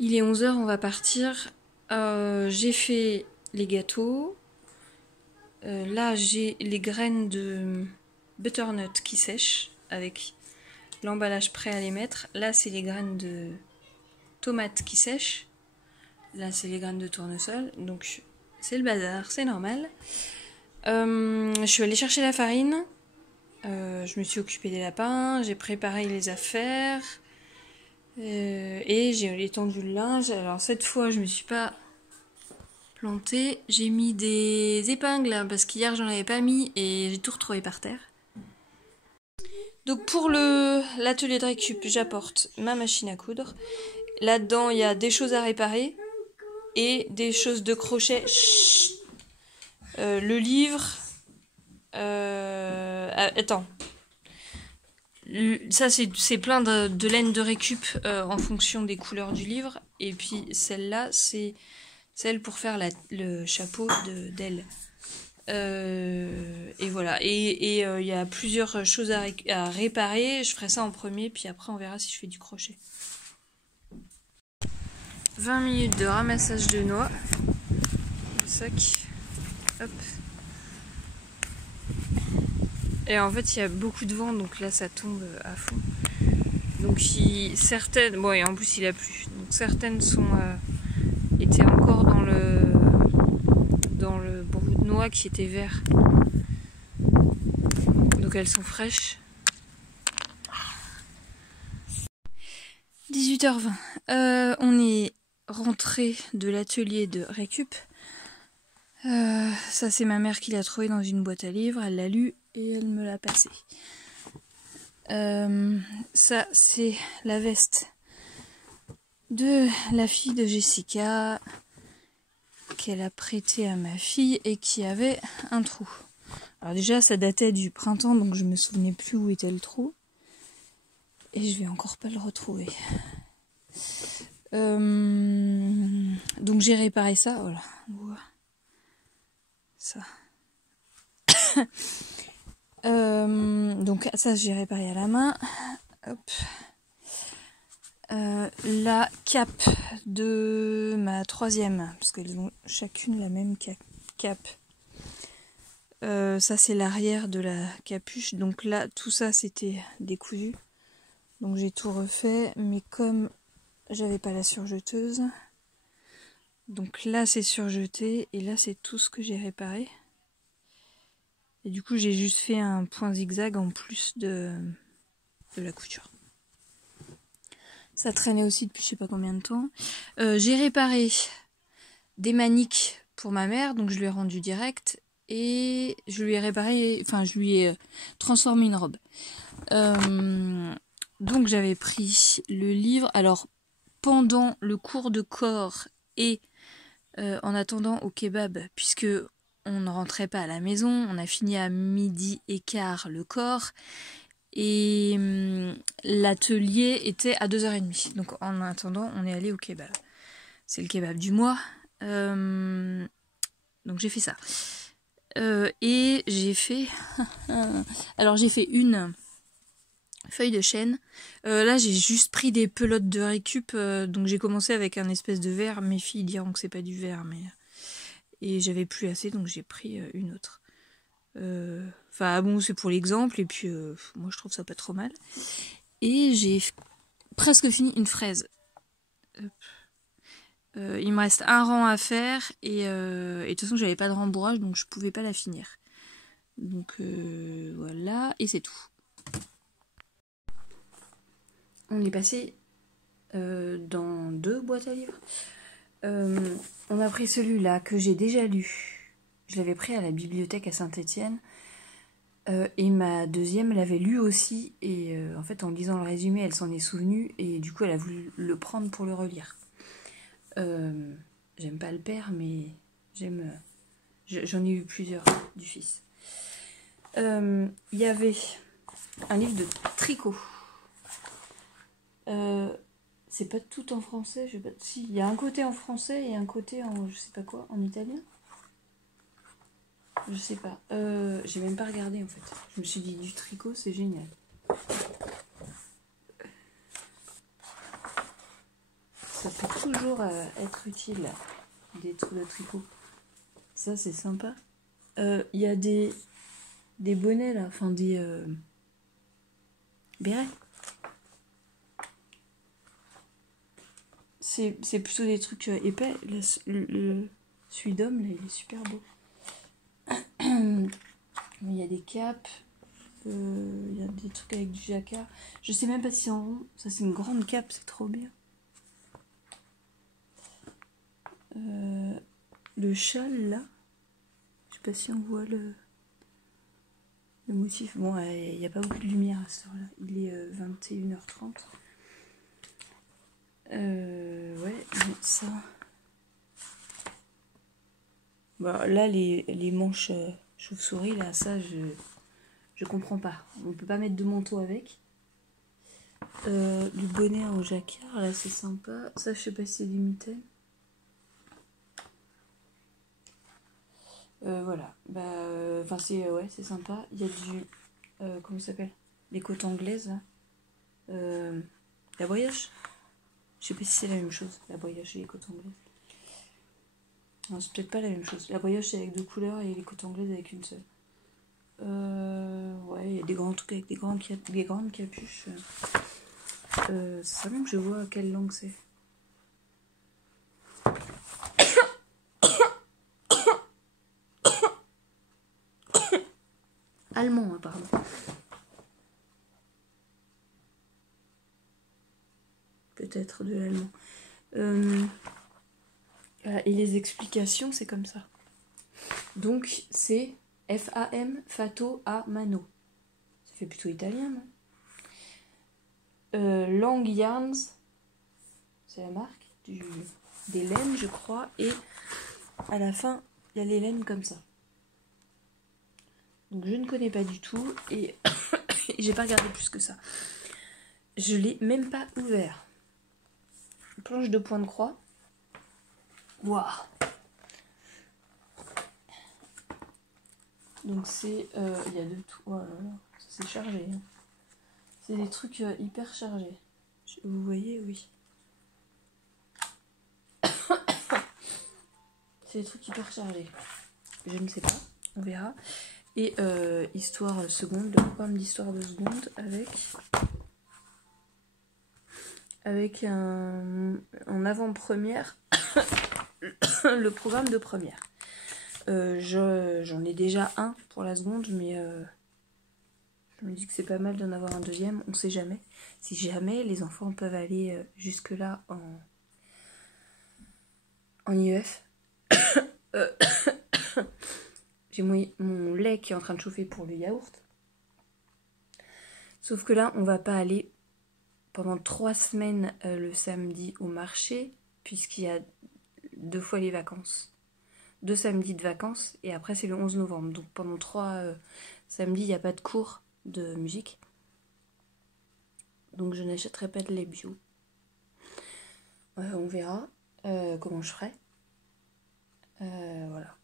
Il est 11 h, on va partir. J'ai fait les gâteaux. Là, j'ai les graines de butternut qui sèchent avec l'emballage prêt à les mettre. Là, c'est les graines de tomates qui sèchent. Là, c'est les graines de tournesol. Donc, c'est le bazar, c'est normal. Je suis allée chercher la farine. Je me suis occupée des lapins. J'ai préparé les affaires. Et j'ai étendu le linge. Alors, cette fois, je me suis pas plantée. J'ai mis des épingles parce qu'hier, j'en avais pas mis et j'ai tout retrouvé par terre. Donc, pour l'atelier de récup, j'apporte ma machine à coudre. Là-dedans, il y a des choses à réparer et des choses de crochet. Chut. Le livre. Attends. Ça, c'est plein de laine de récup en fonction des couleurs du livre. Et puis celle-là, c'est celle pour faire le chapeau d'elle. Et voilà. Et il y a plusieurs choses à réparer. Je ferai ça en premier, puis après on verra si je fais du crochet. 20 minutes de ramassage de noix. Le sac. Hop. Et en fait, il y a beaucoup de vent, donc là, ça tombe à fond. Donc, certaines... Bon, et en plus, il a plu. Donc, certaines étaient encore dans le bourreau de noix qui était vert. Donc, elles sont fraîches. 18 h 20. On est rentré de l'atelier de récup. Ça, c'est ma mère qui l'a trouvé dans une boîte à livres. Elle l'a lu et elle me l'a passé. Ça, c'est la veste de la fille de Jessica qu'elle a prêtée à ma fille et qui avait un trou. Alors déjà, ça datait du printemps, donc je me souvenais plus où était le trou. Et je vais encore pas le retrouver. Donc j'ai réparé ça, voilà. Ça. Donc ça j'ai réparé à la main. Hop. La cape de ma 3e, parce qu'elles ont chacune la même cape. Ça c'est l'arrière de la capuche. Donc là tout ça c'était décousu. Donc j'ai tout refait, mais comme j'avais pas la surjeteuse, donc là c'est surjeté et là c'est tout ce que j'ai réparé. Et du coup j'ai juste fait un point zigzag en plus de la couture. Ça traînait aussi depuis je sais pas combien de temps. J'ai réparé des maniques pour ma mère, donc je lui ai rendu direct. Et je lui ai réparé, enfin je lui ai transformé une robe. Donc j'avais pris le livre. Alors pendant le cours de corps et en attendant au kebab, puisque on ne rentrait pas à la maison, on a fini à 12h15 le corps. Et l'atelier était à 2h30. Donc en attendant, on est allé au kebab. C'est le kebab du mois. Donc j'ai fait ça. Et j'ai fait... Alors j'ai fait une feuille de chêne. Là j'ai juste pris des pelotes de récup. Donc j'ai commencé avec un espèce de verre. Mes filles diront que c'est pas du verre. Mais... Et j'avais plus assez, donc j'ai pris une autre. Enfin bon, c'est pour l'exemple, et puis moi je trouve ça pas trop mal. Et j'ai presque fini une fraise. Il me reste un rang à faire, et de toute façon j'avais pas de rembourrage, donc je pouvais pas la finir. Donc voilà, et c'est tout. On est passé dans 2 boîtes à livres. On a pris celui-là que j'ai déjà lu. Je l'avais pris à la bibliothèque à Saint-Étienne. Et ma 2e l'avait lu aussi. Et en fait, en lisant le résumé, elle s'en est souvenue. Et du coup, elle a voulu le prendre pour le relire. J'aime pas le père, mais j'aime... J'en ai eu plusieurs du fils. Il y avait un livre de tricot. C'est pas tout en français. Je sais pas... Si, il y a un côté en français et un côté en... je sais pas quoi, en italien. Je sais pas. J'ai même pas regardé en fait. Je me suis dit du tricot, c'est génial. ça peut toujours être utile, des trucs de tricot. Ça, c'est sympa. Il y a des bonnets, là, enfin des bérets. C'est plutôt des trucs épais. Celui d'homme, là, il est super beau. Il y a des capes. Il y a des trucs avec du jacquard. Je sais même pas si c'est en rond. Ça, c'est une grande cape, c'est trop bien. Le châle, là. Je sais pas si on voit le motif. Bon, il n'y a pas beaucoup de lumière à cette heure-là. Il est 21h30. Ouais, bon, ça. Bon, là, les manches chauve-souris, là, ça, je comprends pas. On peut pas mettre de manteau avec. Le bonnet en jacquard, là, c'est sympa. Ça, je sais pas si c'est du mitaine. Voilà. Enfin, c'est sympa. Il y a du... comment ça s'appelle? Les côtes anglaises, là. La Voyage. Je sais pas si c'est la même chose, la Voyage et les côtes anglaises. Non, c'est peut-être pas la même chose. La Voyage, c'est avec 2 couleurs et les côtes anglaises avec une seule. Ouais, il y a des grands trucs avec des grandes capuches. C'est seulement que je vois quelle langue c'est. Allemand, apparemment. Peut-être de l'allemand. Et les explications, c'est comme ça. Donc, c'est F-A-M, Fato A Mano. Ça fait plutôt italien, non? Long Yarns, c'est la marque des laines, je crois. Et à la fin, il y a les laines comme ça. Donc, je ne connais pas du tout. Et j'ai pas regardé plus que ça. Je l'ai même pas ouvert. Planche de point de croix. Waouh! Donc c'est... il y a de tout. Oh là là, c'est chargé. Hein. C'est des trucs hyper chargés. Vous voyez, oui. C'est des trucs hyper chargés. Je ne sais pas, on verra. Et histoire seconde, le programme d'histoire de seconde avec en avant-première le programme de première. J'en ai déjà un pour la seconde, mais je me dis que c'est pas mal d'en avoir un deuxième, on sait jamais. Si jamais les enfants peuvent aller jusque-là en IEF. J'ai mon lait qui est en train de chauffer pour le yaourt. Sauf que là, on va pas aller pendant 3 semaines le samedi au marché, puisqu'il y a 2 fois les vacances. 2 samedis de vacances, et après c'est le 11 novembre. Donc pendant 3 samedis, il n'y a pas de cours de musique. Donc je n'achèterai pas de lait bio. On verra comment je ferai. Voilà.